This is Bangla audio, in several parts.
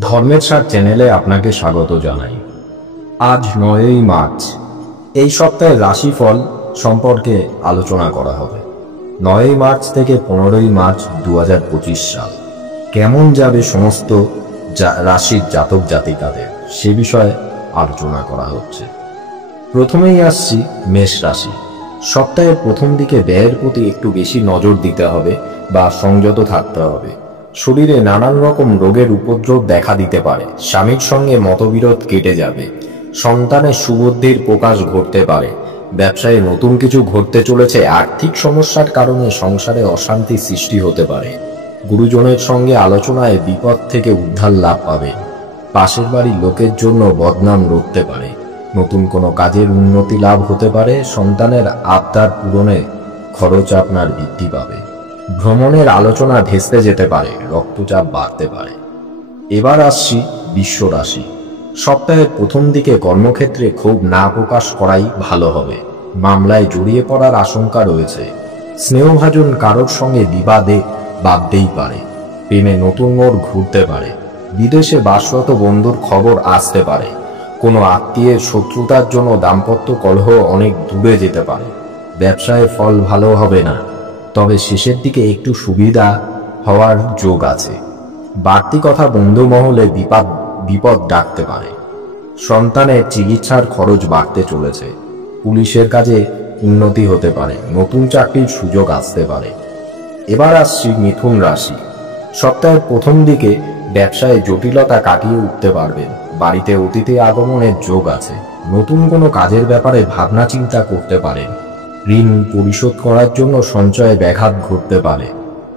ধর্মের সার চ্যানেলে আপনাকে স্বাগত জানাই। আজ 9ই মার্চ। এই সপ্তাহের রাশিফল সম্পর্কে আলোচনা করা হবে। 9ই মার্চ থেকে 15ই মার্চ 2025 সাল কেমন যাবে সমস্ত রাশির জাতক জাতিকাদের, সে বিষয়ে আলোচনা করা হচ্ছে। প্রথমেই আসছি মেষ রাশি। সপ্তাহের প্রথম দিকে ব্যয়ের প্রতি একটু বেশি নজর দিতে হবে বা সংযত থাকতে হবে। শরীরে নানান রকম রোগের উপদ্রব দেখা দিতে পারে। স্বামীর সঙ্গে মতবিরোধ কেটে যাবে। সন্তানের সুবুদ্ধির প্রকাশ ঘটতে পারে। ব্যবসায় নতুন কিছু ঘটতে চলেছে। আর্থিক সমস্যার কারণে সংসারে অশান্তি সৃষ্টি হতে পারে। গুরুজনের সঙ্গে আলোচনায় বিপদ থেকে উদ্ধার লাভ পাবে। পাশের বাড়ির লোকের জন্য বদনাম রটতে পারে। নতুন কোনো কাজের উন্নতি লাভ হতে পারে। সন্তানের আবদার পূরণে খরচ আপনার বৃদ্ধি পাবে। ভ্রমণের আলোচনা ভেস্তে যেতে পারে। রক্তচাপ বাড়তে পারে। এবার আসছি বৃষ রাশি। সপ্তাহের প্রথম দিকে কর্মক্ষেত্রে ক্ষোভ না প্রকাশ করাই ভালো হবে। মামলায় জড়িয়ে পড়ার আশঙ্কা রয়েছে। স্নেহভাজন কারোর সঙ্গে বিবাদে বাঁধতেই পারে। প্রেমে নতুন মোড় ঘুরতে পারে। বিদেশে বাসরত বন্ধুর খবর আসতে পারে। কোনো আত্মীয়ের শত্রুতার জন্য দাম্পত্য কলহ অনেক দূরে যেতে পারে। ব্যবসায় ফল ভালো হবে না, তবে শেষের দিকে একটু সুবিধা হওয়ার যোগ আছে। বাড়তি কথা বন্ধু মহলে বিপদ ডাকতে পারে। সন্তানের চিকিৎসার খরচ বাড়তে চলেছে। পুলিশের কাজে উন্নতি হতে পারে। নতুন চাকরির সুযোগ আসতে পারে। এবার আসছি মিথুন রাশি। সপ্তাহের প্রথম দিকে ব্যবসায় জটিলতা কাটিয়ে উঠতে পারবেন। বাড়িতে অতিথি আগমনের যোগ আছে। নতুন কোনো কাজের ব্যাপারে ভাবনা চিন্তা করতে পারেন। ঋণ পরিশোধ করার জন্য সঞ্চয়ে ব্যাঘাত ঘটতে পারে।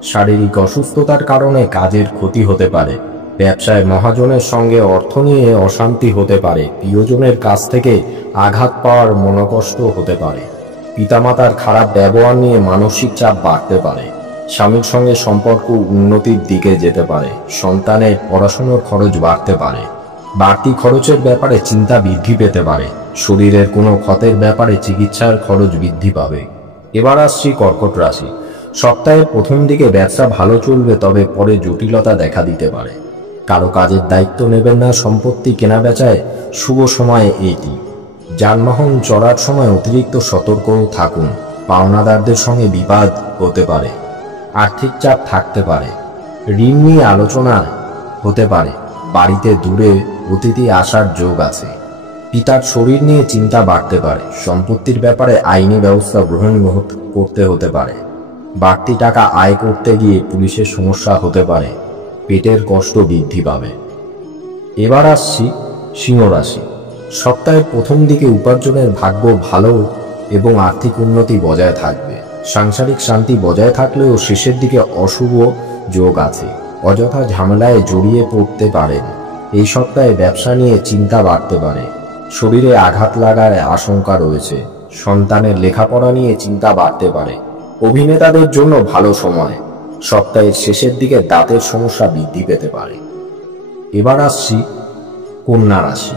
শারীরিক অসুস্থতার কারণে কাজের ক্ষতি হতে পারে। ব্যবসায় মহাজনের সঙ্গে অর্থ নিয়ে অশান্তি হতে পারে। প্রিয়জনের কাছ থেকে আঘাত পাওয়ার মনোকষ্ট হতে পারে। পিতামাতার খারাপ ব্যবহার নিয়ে মানসিক চাপ বাড়তে পারে। স্বামীর সঙ্গে সম্পর্ক উন্নতির দিকে যেতে পারে। সন্তানের পড়াশোনার খরচ বাড়তে পারে। বাড়তি খরচের ব্যাপারে চিন্তা বৃদ্ধি পেতে পারে। শরীরের কোনো ক্ষতের ব্যাপারে চিকিৎসার খরচ বৃদ্ধি পাবে। এবার আসছি কর্কট রাশি। সপ্তাহের প্রথম দিকে ব্যবসা ভালো চলবে, তবে পরে জটিলতা দেখা দিতে পারে। কারো কাজের দায়িত্ব নেবেন না। সম্পত্তি কেনা বেচায় শুভ সময় এটি। যানবাহন চড়ার সময় অতিরিক্ত সতর্ক থাকুন। পাওনাদারদের সঙ্গে বিবাদ হতে পারে। আর্থিক চাপ থাকতে পারে। ঋণ নিয়ে আলোচনা হতে পারে। বাড়িতে দূরে অতিথি আসার যোগ আছে। পিতার শরীর নিয়ে চিন্তা বাড়তে পারে। সম্পত্তির ব্যাপারে আইনি ব্যবস্থা গ্রহণ করতে হতে পারে। বাড়তি টাকা আয় করতে গিয়ে পুলিশের সমস্যা হতে পারে। পেটের কষ্ট বৃদ্ধি পাবে। এবার আসছি সিংহ রাশি। সপ্তাহের প্রথম দিকে উপার্জনের ভাগ্য ভালো এবং আর্থিক উন্নতি বজায় থাকবে। সাংসারিক শান্তি বজায় থাকলেও শেষের দিকে অশুভ যোগ আছে। অযথা ঝামেলায় জড়িয়ে পড়তে পারেন। এই সপ্তাহে ব্যবসা নিয়ে চিন্তা বাড়তে পারে। শরীরে আঘাত লাগার আশঙ্কা রয়েছে। সন্তানের লেখাপড়া নিয়ে চিন্তা বাড়তে পারে। অভিনেতাদের জন্য ভালো সময়। সপ্তাহের শেষের দিকে দাঁতের সমস্যা বৃদ্ধি পেতে পারে। এবার আসছি কন্যা রাশি।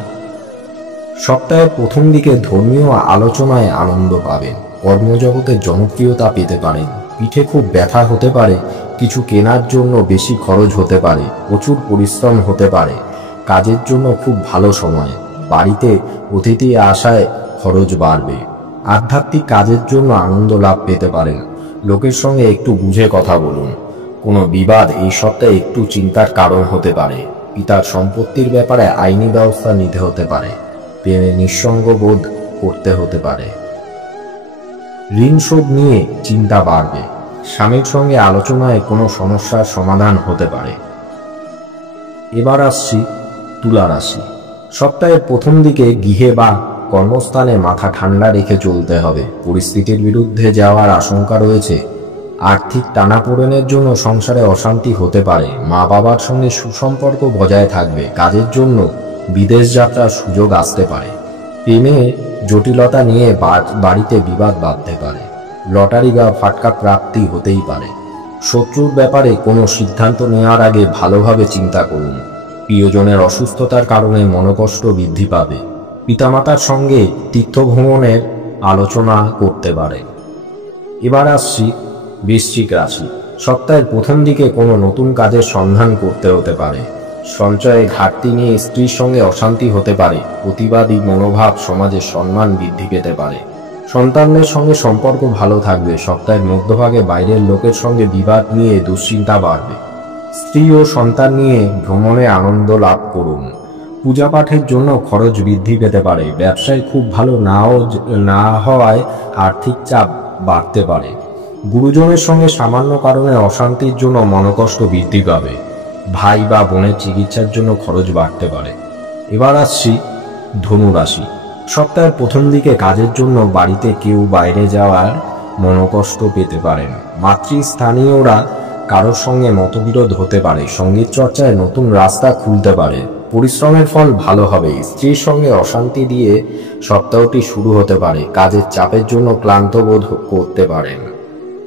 সপ্তাহের প্রথম দিকে ধর্মীয় আলোচনায় আনন্দ পাবেন। কর্মজগতে জনপ্রিয়তা পেতে পারেন। পিঠে খুব ব্যথা হতে পারে। কিছু কেনার জন্য বেশি খরচ হতে পারে। প্রচুর পরিশ্রম হতে পারে। কাজের জন্য খুব ভালো সময়। বাড়িতে অতিথি আসায় খরচ বাড়বে। আধ্যাত্মিক কাজের জন্য আনন্দ লাভ পেতে পারেন। লোকের সঙ্গে একটু বুঝে কথা বলুন। কোনো বিবাদ এই সপ্তাহে একটু চিন্তার কারণ হতে পারে। পিতার সম্পত্তির ব্যাপারে আইনি ব্যবস্থা নিতে হতে পারে। প্রেমে নিঃসঙ্গ বোধ করতে হতে পারে। ঋণ শোধ নিয়ে চিন্তা বাড়বে। স্বামীর সঙ্গে আলোচনায় কোনো সমস্যার সমাধান হতে পারে। এবার আসছি তুলা রাশি। সপ্তাহের প্রথম দিকে গৃহে বা কর্মস্থানে মাথা ঠান্ডা রেখে চলতে হবে। পরিস্থিতির বিরুদ্ধে যাওয়ার আশঙ্কা রয়েছে। আর্থিক টানাপোড়েনের জন্য সংসারে অশান্তি হতে পারে। মা বাবার সঙ্গে সুসম্পর্ক বজায় থাকবে। কাজের জন্য বিদেশ যাত্রার সুযোগ আসতে পারে। প্রেমে জটিলতা নিয়ে বাড়িতে বিবাদ বাঁধতে পারে। লটারি বা ফাটকা প্রাপ্তি হতেই পারে। শত্রুর ব্যাপারে কোনো সিদ্ধান্ত নেওয়ার আগে ভালোভাবে চিন্তা করুন। প্রিয়জনের অসুস্থতার কারণে মনোকষ্ট বৃদ্ধি পাবে। পিতামাতার সঙ্গে তীর্থভ্রমণের আলোচনা করতে পারে। এবার আসছি বৃশ্চিক রাশি। সপ্তাহের প্রথম দিকে কোনো নতুন কাজের সন্ধান করতে হতে পারে। সঞ্চয়ে ঘাটতি নিয়ে স্ত্রীর সঙ্গে অশান্তি হতে পারে। প্রতিবাদী মনোভাব সমাজে সম্মান বৃদ্ধি পেতে পারে। সন্তানদের সঙ্গে সম্পর্ক ভালো থাকবে। সপ্তাহের মধ্যভাগে বাইরের লোকের সঙ্গে বিবাদ নিয়ে দুশ্চিন্তা বাড়বে। স্ত্রী ও সন্তান নিয়ে ভ্রমণে আনন্দ লাভ করুন। পূজা পাঠের জন্য খরচ বৃদ্ধি পেতে পারে। ব্যবসায় খুব ভালো না হওয়ায় আর্থিক চাপ বাড়তে পারে। গুরুজনের সঙ্গে সামান্য কারণে অশান্তির জন্য মনোকষ্ট বৃদ্ধি পাবে। ভাই বা বোনের চিকিৎসার জন্য খরচ বাড়তে পারে। এবার আসছি ধনু রাশি। সপ্তাহের প্রথম দিকে কাজের জন্য বাড়িতে কেউ বাইরে যাওয়ার মনোকষ্ট পেতে পারেন। মাতৃস্থানীয়রা কারোর সঙ্গে মতবিরোধ হতে পারে। সঙ্গীত চর্চায় নতুন রাস্তা খুলতে পারে। পরিশ্রমের ফল ভালো হবে। স্ত্রীর সঙ্গে অশান্তি দিয়ে সপ্তাহটি শুরু হতে পারে। কাজের চাপের জন্য ক্লান্ত বোধ করতে পারেন।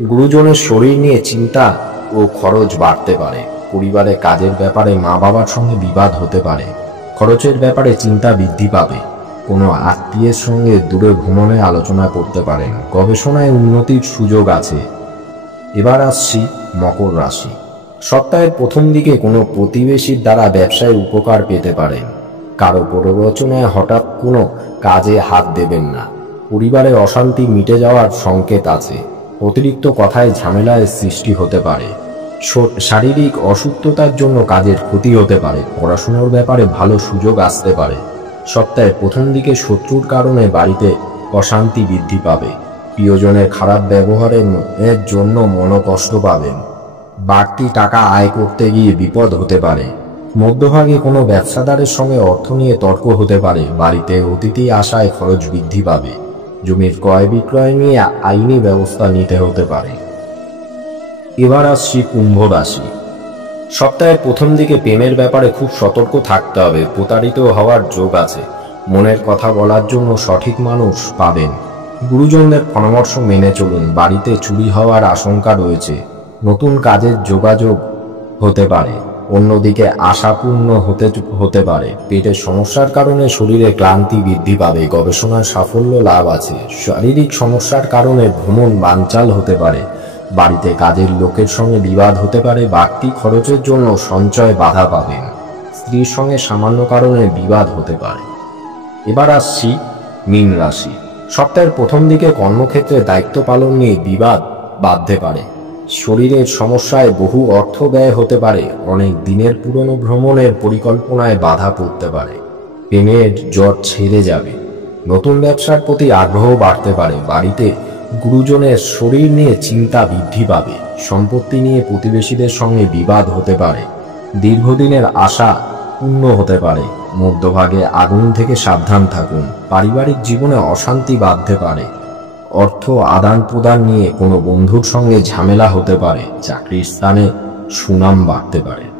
গুরুজনের শরীর নিয়ে চিন্তা ও খরচ বাড়তে পারে। পরিবারে কাজের ব্যাপারে মা বাবার সঙ্গে বিবাদ হতে পারে। খরচের ব্যাপারে চিন্তা বৃদ্ধি পাবে। কোনো আত্মীয়ের সঙ্গে দূরে ভ্রমণে আলোচনা করতে পারেন। গবেষণায় উন্নতির সুযোগ আছে। এবার আসছি মকর রাশি। সপ্তাহের প্রথম দিকে কোনো প্রতিবেশীর দ্বারা ব্যবসায় উপকার পেতে পারেন। কারো প্ররোচনায় হঠাৎ কোনো কাজে হাত দেবেন না। পরিবারে অশান্তি মিটে যাওয়ার সংকেত আছে। অতিরিক্ত কথায় ঝামেলার সৃষ্টি হতে পারে। শারীরিক অসুস্থতার জন্য কাজের ক্ষতি হতে পারে। পড়াশোনার ব্যাপারে ভালো সুযোগ আসতে পারে। সপ্তাহের প্রথম দিকে শত্রুর কারণে বাড়িতে অশান্তি বৃদ্ধি পাবে। প্রিয়জনের খারাপ ব্যবহারের জন্য মনোকষ্ট পাবেন। বাড়তি টাকা আয় করতে গিয়ে বিপদ হতে পারে। মধ্যভাগে কোনো ব্যবসাদারের সঙ্গে অর্থ নিয়ে তর্ক হতে পারে। বাড়িতে অতিথি আসায় খরচ বৃদ্ধি পাবে। জমির ক্রয় বিক্রয় নিয়ে আইনি ব্যবস্থা নিতে হতে পারে। এবার আসছি কুম্ভ রাশি। সপ্তাহের প্রথম দিকে প্রেমের ব্যাপারে খুব সতর্ক থাকতে হবে। প্রতারিত হওয়ার যোগ আছে। মনের কথা বলার জন্য সঠিক মানুষ পাবেন। গুরুজনদের পরামর্শ মেনে চলুন। বাড়িতে চুরি হওয়ার আশঙ্কা রয়েছে। নতুন কাজের যোগাযোগ হতে পারে। অন্যদিকে আশাপূর্ণ হতে পারে। পেটের সমস্যার কারণে শরীরে ক্লান্তি বৃদ্ধি পাবে। গবেষণার সাফল্য লাভ আছে। শারীরিক সমস্যার কারণে ভ্রমণ বানচাল হতে পারে। বাড়িতে কাজের লোকের সঙ্গে বিবাদ হতে পারে। বাড়তি খরচের জন্য সঞ্চয় বাধা পাবেন। স্ত্রীর সঙ্গে সামান্য কারণে বিবাদ হতে পারে। এবার আসছি মীন রাশি। সপ্তাহের প্রথম দিকে কর্মক্ষেত্রে দায়িত্ব পালন নিয়ে বিবাদ বাধতে পারে। শরীরের সমস্যায় বহু অর্থ ব্যয় হতে পারে। অনেক দিনের পুরনো ভ্রমণের পরিকল্পনায় বাধা পড়তে পারে। প্রেমের জ্বর ছেড়ে যাবে। নতুন ব্যবসার প্রতি আগ্রহ বাড়তে পারে। বাড়িতে গুরুজনের শরীর নিয়ে চিন্তা বৃদ্ধি পাবে। সম্পত্তি নিয়ে প্রতিবেশীদের সঙ্গে বিবাদ হতে পারে। দীর্ঘদিনের আশা পূর্ণ হতে পারে। মধ্যভাগে আগুন থেকে সাবধান থাকুন। পারিবারিক জীবনে অশান্তি বাধতে পারে। অর্থ আদান প্রদান নিয়ে কোনো বন্ধুর সঙ্গে ঝামেলা হতে পারে। চাকরির স্থানে সুনাম বাড়তে পারে।